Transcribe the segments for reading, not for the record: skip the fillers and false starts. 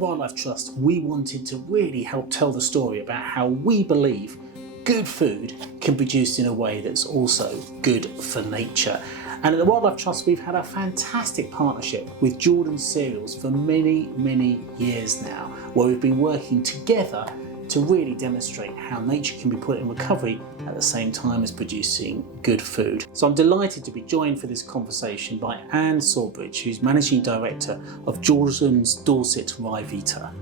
Wildlife Trust, we wanted to really help tell the story about how we believe good food can be produced in a way that's also good for nature. And at the Wildlife Trust, we've had a fantastic partnership with Jordan's Cereals for many, many years now, where we've been working together to really demonstrate how nature can be put in recovery at the same time as producing good food. So I'm delighted to be joined for this conversation by Anne Sawbridge, who's Managing Director of Jordan's Dorset Rye Vita.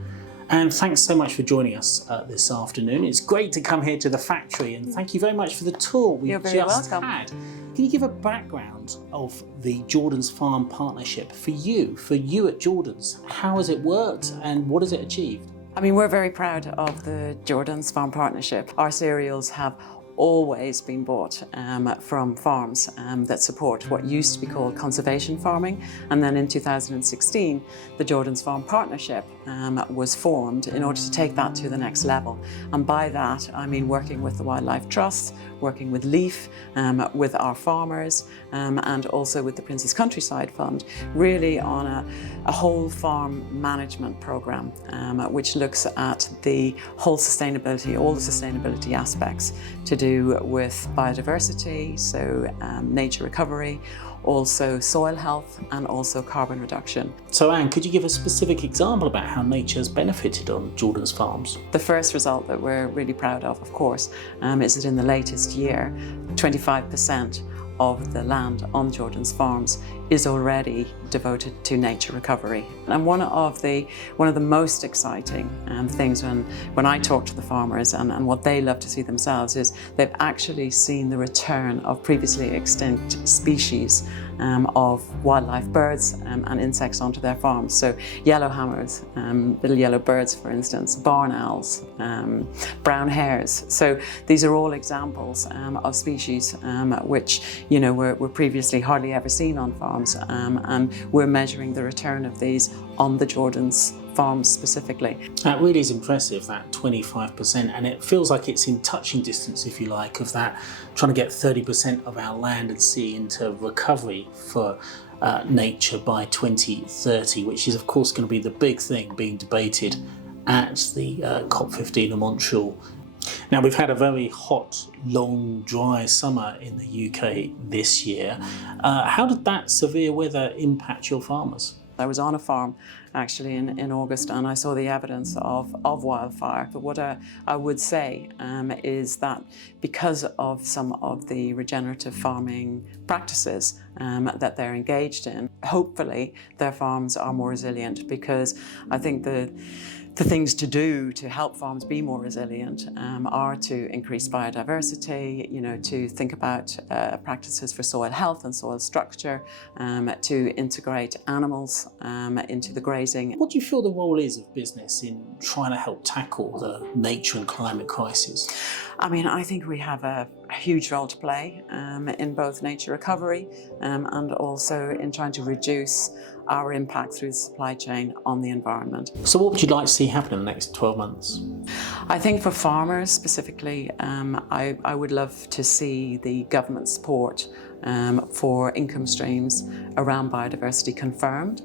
And thanks so much for joining us this afternoon. It's great to come here to the factory, and thank you very much for the tour we just had. Can you give a background of the Jordan's Farm partnership for you at Jordan's? How has it worked and what has it achieved? I mean, we're very proud of the Jordan's Farm partnership. Our cereals have always been bought from farms that support what used to be called conservation farming. And then in 2016, the Jordan's Farm Partnership was formed in order to take that to the next level. And by that, I mean working with the Wildlife Trust, working with LEAF, with our farmers, and also with the Prince's Countryside Fund, really on a whole farm management program, which looks at the whole sustainability, all the sustainability aspects to do with biodiversity, so nature recovery, also soil health, and also carbon reduction. So Anne, could you give a specific example about how nature has benefited on Jordan's farms? The first result that we're really proud of course, is that in the latest year, 25% of the land on Jordan's farms is already devoted to nature recovery. And one of the most exciting things when I talk to the farmers and what they love to see themselves is they've actually seen the return of previously extinct species of wildlife birds and insects onto their farms. So yellowhammers, little yellow birds for instance, barn owls, brown hares. So these are all examples of species which were previously hardly ever seen on farms. And we're measuring the return of these on the Jordan's farms specifically. That really is impressive, that 25%, and it feels like it's in touching distance, if you like, of that trying to get 30% of our land and sea into recovery for nature by 2030, which is of course going to be the big thing being debated at the COP15 in Montreal. Now, we've had a very hot, long, dry summer in the UK this year. How did that severe weather impact your farmers? I was on a farm actually in August and I saw the evidence of wildfire. But what I would say is that because of some of the regenerative farming practices that they're engaged in, hopefully their farms are more resilient, because I think the things to do to help farms be more resilient are to increase biodiversity, to think about practices for soil health and soil structure, to integrate animals into the grazing. What do you feel the role is of business in trying to help tackle the nature and climate crisis? I mean, I think we have a huge role to play in both nature recovery and also in trying to reduce our impact through the supply chain on the environment. So what would you like to see happen in the next 12 months? I think for farmers specifically, I would love to see the government support for income streams around biodiversity confirmed,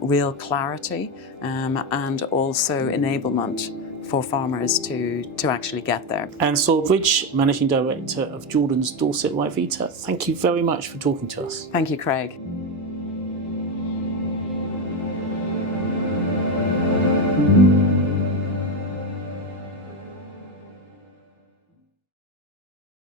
real clarity, and also enablement for farmers to actually get there. Anne Sawbridge, Managing Director of Jordan's Dorset Rye Vita, thank you very much for talking to us. Thank you, Craig. Thank you.